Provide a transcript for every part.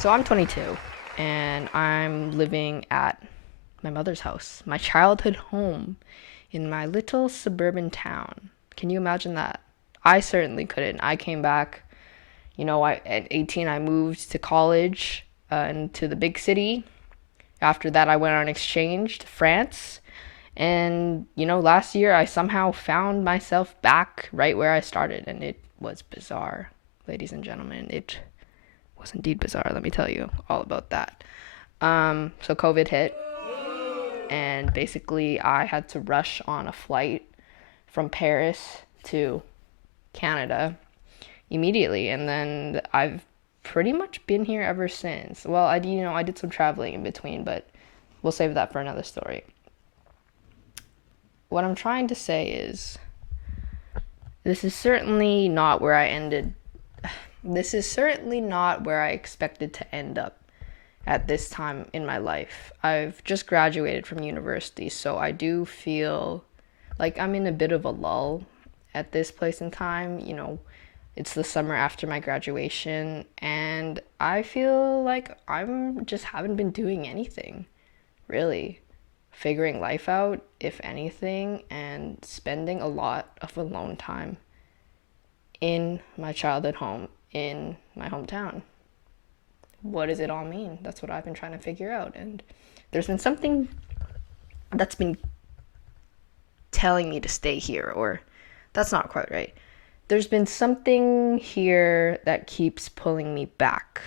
So I'm 22 and I'm living at my mother's house, my childhood home in my little suburban town. Can you imagine that? I certainly couldn't. I came back, at 18 I moved to college and to the big city. After that I went on exchange to France. And, last year I somehow found myself back right where I started, and it was bizarre, ladies and gentlemen. It was indeed bizarre. Let me tell you all about that. So COVID hit, and basically I had to rush on a flight from Paris to Canada immediately, and then I've pretty much been here ever since. Well, I did some traveling in between, but we'll save that for another story. What I'm trying to say is, this is certainly not where I ended. This is certainly not where I expected to end up at this time in my life. I've just graduated from university, so I do feel like I'm in a bit of a lull at this place in time. It's the summer after my graduation, and I feel like I'm just haven't been doing anything, really. Figuring life out, if anything, and spending a lot of alone time in my childhood home in my hometown. What does it all mean? That's what I've been trying to figure out. And there's been something that's been telling me to stay here, or that's not quite right. There's been something here that keeps pulling me back.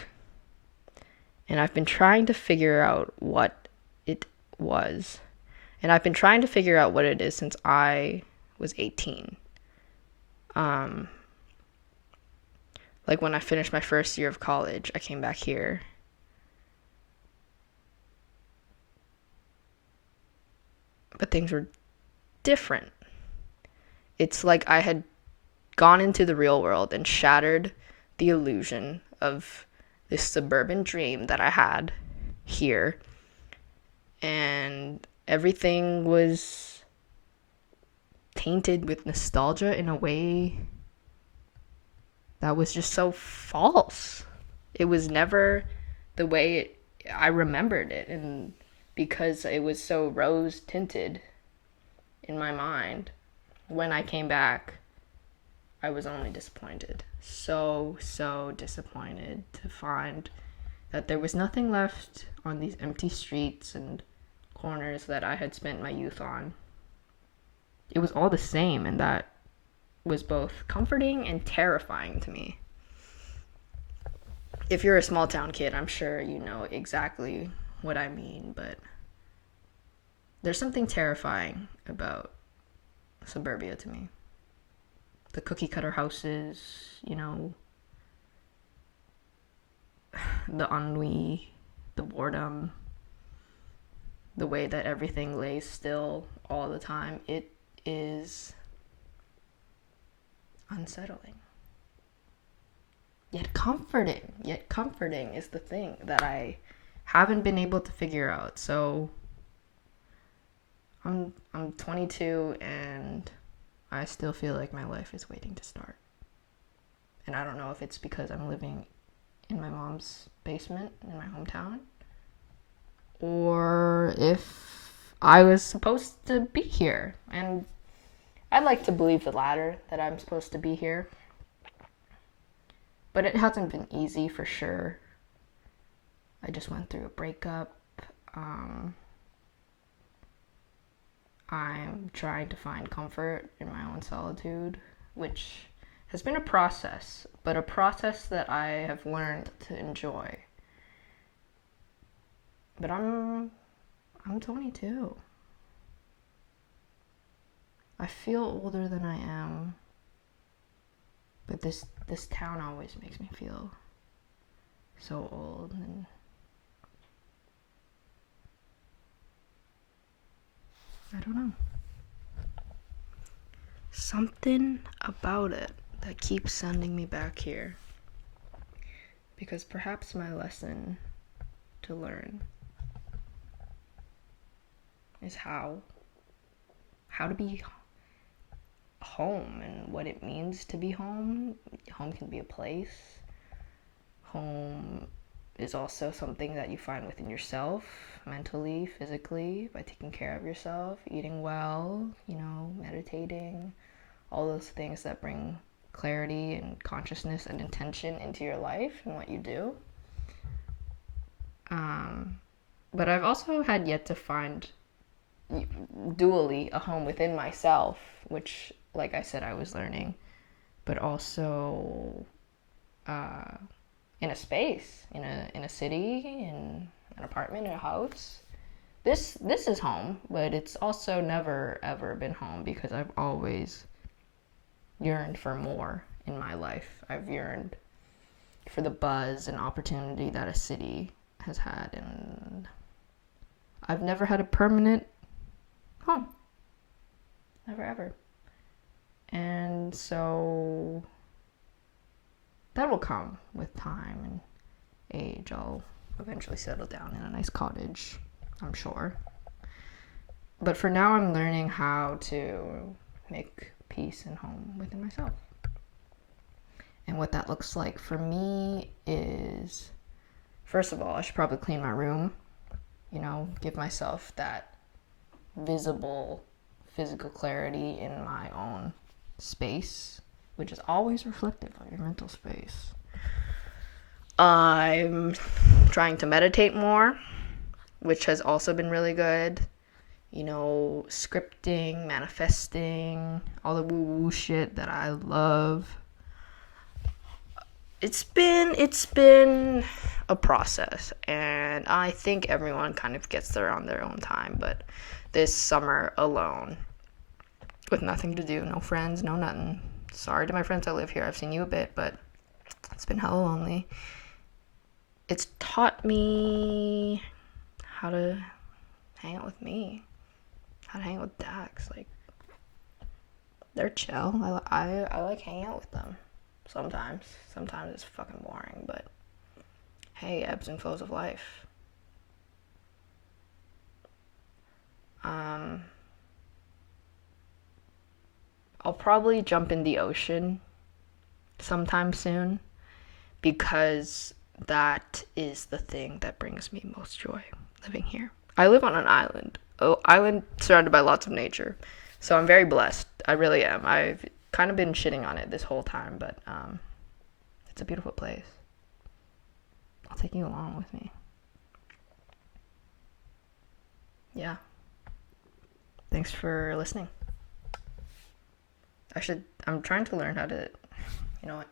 And I've been trying to figure out what it was. And I've been trying to figure out what it is since I was 18. Like when I finished my first year of college, I came back here. But things were different. It's like I had gone into the real world and shattered the illusion of this suburban dream that I had here. And everything was tainted with nostalgia in a way that was just so false. It was never the way I remembered it, and because it was so rose tinted in my mind, when I came back, I was only disappointed. So disappointed to find that there was nothing left on these empty streets and corners that I had spent my youth on. It was all the same, and that was both comforting and terrifying to me. If you're a small town kid, I'm sure you know exactly what I mean, but there's something terrifying about suburbia to me. The cookie cutter houses, the ennui, the boredom, the way that everything lays still all the time. It is unsettling. Yet comforting is the thing that I haven't been able to figure out. So I'm 22 and I still feel like my life is waiting to start. And I don't know if it's because I'm living in my mom's basement in my hometown, or if I was supposed to be here. And I'd like to believe the latter, that I'm supposed to be here. But it hasn't been easy for sure. I just went through a breakup. I'm trying to find comfort in my own solitude, which has been a process, but a process that I have learned to enjoy. But I'm 22. I feel older than I am, but this town always makes me feel so old, and I don't know. Something about it that keeps sending me back here. Because perhaps my lesson to learn is how to be home and what it means to be home. Home can be a place. Home is also something that you find within yourself, mentally, physically, by taking care of yourself, eating well, meditating, all those things that bring clarity and consciousness and intention into your life and what you do. But I've also had yet to find dually a home within myself, which, like I said, I was learning, but also in a space, in a city, in an apartment, in a house. This is home, but it's also never ever been home because I've always yearned for more in my life. I've yearned for the buzz and opportunity that a city has had, and I've never had a permanent home. Never ever. And so that will come with time and age. I'll eventually settle down in a nice cottage, I'm sure. But for now, I'm learning how to make peace and home within myself. And what that looks like for me is, first of all, I should probably clean my room, give myself that visible physical clarity in my own space, which is always reflective of your mental space. I'm trying to meditate more, which has also been really good. Scripting, manifesting, all the woo-woo shit that I love. It's been a process, and I think everyone kind of gets there on their own time, but this summer alone, with nothing to do, no friends, no nothing. Sorry to my friends that live here, I've seen you a bit, but it's been hella lonely. It's taught me how to hang out with me, how to hang out with Dax. Like, they're chill. I like hanging out with them. Sometimes it's fucking boring, but hey, ebbs and flows of life. I'll probably jump in the ocean sometime soon because that is the thing that brings me most joy living here. I live on an island. Island surrounded by lots of nature. So I'm very blessed. I really am. I've kind of been shitting on it this whole time, but it's a beautiful place. I'll take you along with me. Yeah. Thanks for listening. I'm trying to learn how to, you know what?